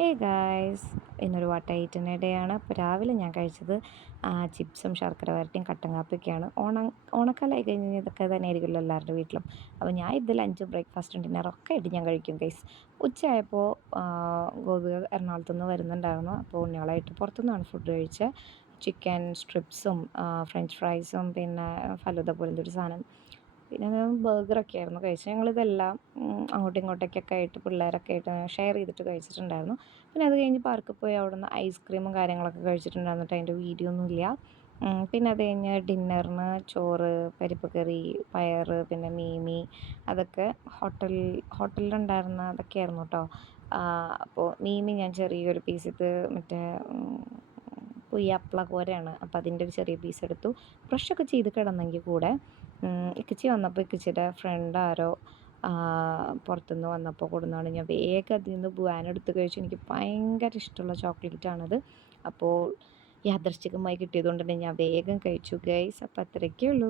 Hey guys, ഇന്നൊരു വട്ട day ആണ്. അപ്പോൾ രാവിലെ ഞാൻ കഴിച്ചത് ചിപ്സും ശർക്കര വരട്ടിയും കട്ടൻ കാപ്പിയൊക്കെയാണ്. ഓണക്കാലമായി കഴിഞ്ഞാൽ ഇതൊക്കെ തന്നെ ആയിരിക്കുമല്ലോ എല്ലാവരുടെ വീട്ടിലും. അപ്പോൾ ഞാൻ ഇത് ലഞ്ച് ബ്രേക്ക്ഫാസ്റ്റും ഡിന്നറൊക്കെ ആയിട്ട് ഞാൻ കഴിക്കും ഗൈസ്. ഉച്ചയായപ്പോൾ ഗോപി എറണാകുളത്തു നിന്ന് വരുന്നുണ്ടായിരുന്നു. അപ്പോൾ ഉണ്ണികളായിട്ട് പുറത്തുനിന്നാണ് ഫുഡ് കഴിച്ചത്. ചിക്കൻ സ്ട്രിപ്സും ഫ്രഞ്ച് ഫ്രൈസും പിന്നെ ഫലൂദ പോലത്തെ ഒരു സാധനം, പിന്നെ ബർഗറൊക്കെ ആയിരുന്നു കഴിച്ചത്. ഞങ്ങളിതെല്ലാം അങ്ങോട്ടും ഇങ്ങോട്ടേക്കൊക്കെ ആയിട്ട് പിള്ളേരൊക്കെ ആയിട്ട് ഷെയർ ചെയ്തിട്ട് കഴിച്ചിട്ടുണ്ടായിരുന്നു. പിന്നെ അത് കഴിഞ്ഞ് പാർക്കിൽ പോയി അവിടുന്ന് ഐസ്ക്രീമും കാര്യങ്ങളൊക്കെ കഴിച്ചിട്ടുണ്ടായിരുന്നിട്ട് അതിൻ്റെ വീഡിയോ ഒന്നുമില്ല. പിന്നെ അത് കഴിഞ്ഞ് ഡിന്നറിന് ചോറ്, പരിപ്പ് കറി, പയർ, പിന്നെ മീമി, അതൊക്കെ ഹോട്ടലിലുണ്ടായിരുന്ന അതൊക്കെയായിരുന്നു കേട്ടോ. അപ്പോൾ മീമി ഞാൻ ചെറിയൊരു പീസ്, ഇത് മറ്റേ പുയ്യാപ്ല കോരയാണ്, അപ്പോൾ അതിൻ്റെ ഒരു ചെറിയ പീസ് എടുത്തു. ബ്രഷൊക്കെ ചെയ്ത് കിടന്നെങ്കിൽ കൂടെ ഇക്കിച്ചി വന്നപ്പോൾ ഇക്കിച്ചിയുടെ ഫ്രണ്ട് ആരോ പുറത്തുനിന്ന് വന്നപ്പോൾ കൊടുന്നതാണ്. ഞാൻ വേഗം അതിൽ നിന്ന് ബുവാനെടുത്ത് കഴിച്ചു. എനിക്ക് ഭയങ്കര ഇഷ്ടമുള്ള ചോക്ലേറ്റാണത്. അപ്പോൾ യാദൃശ്ചികമായി കിട്ടിയതുകൊണ്ട് തന്നെ ഞാൻ വേഗം കഴിച്ചു ഗൈസ്. അപ്പോൾ അത്രയൊക്കെ ഉള്ളൂ.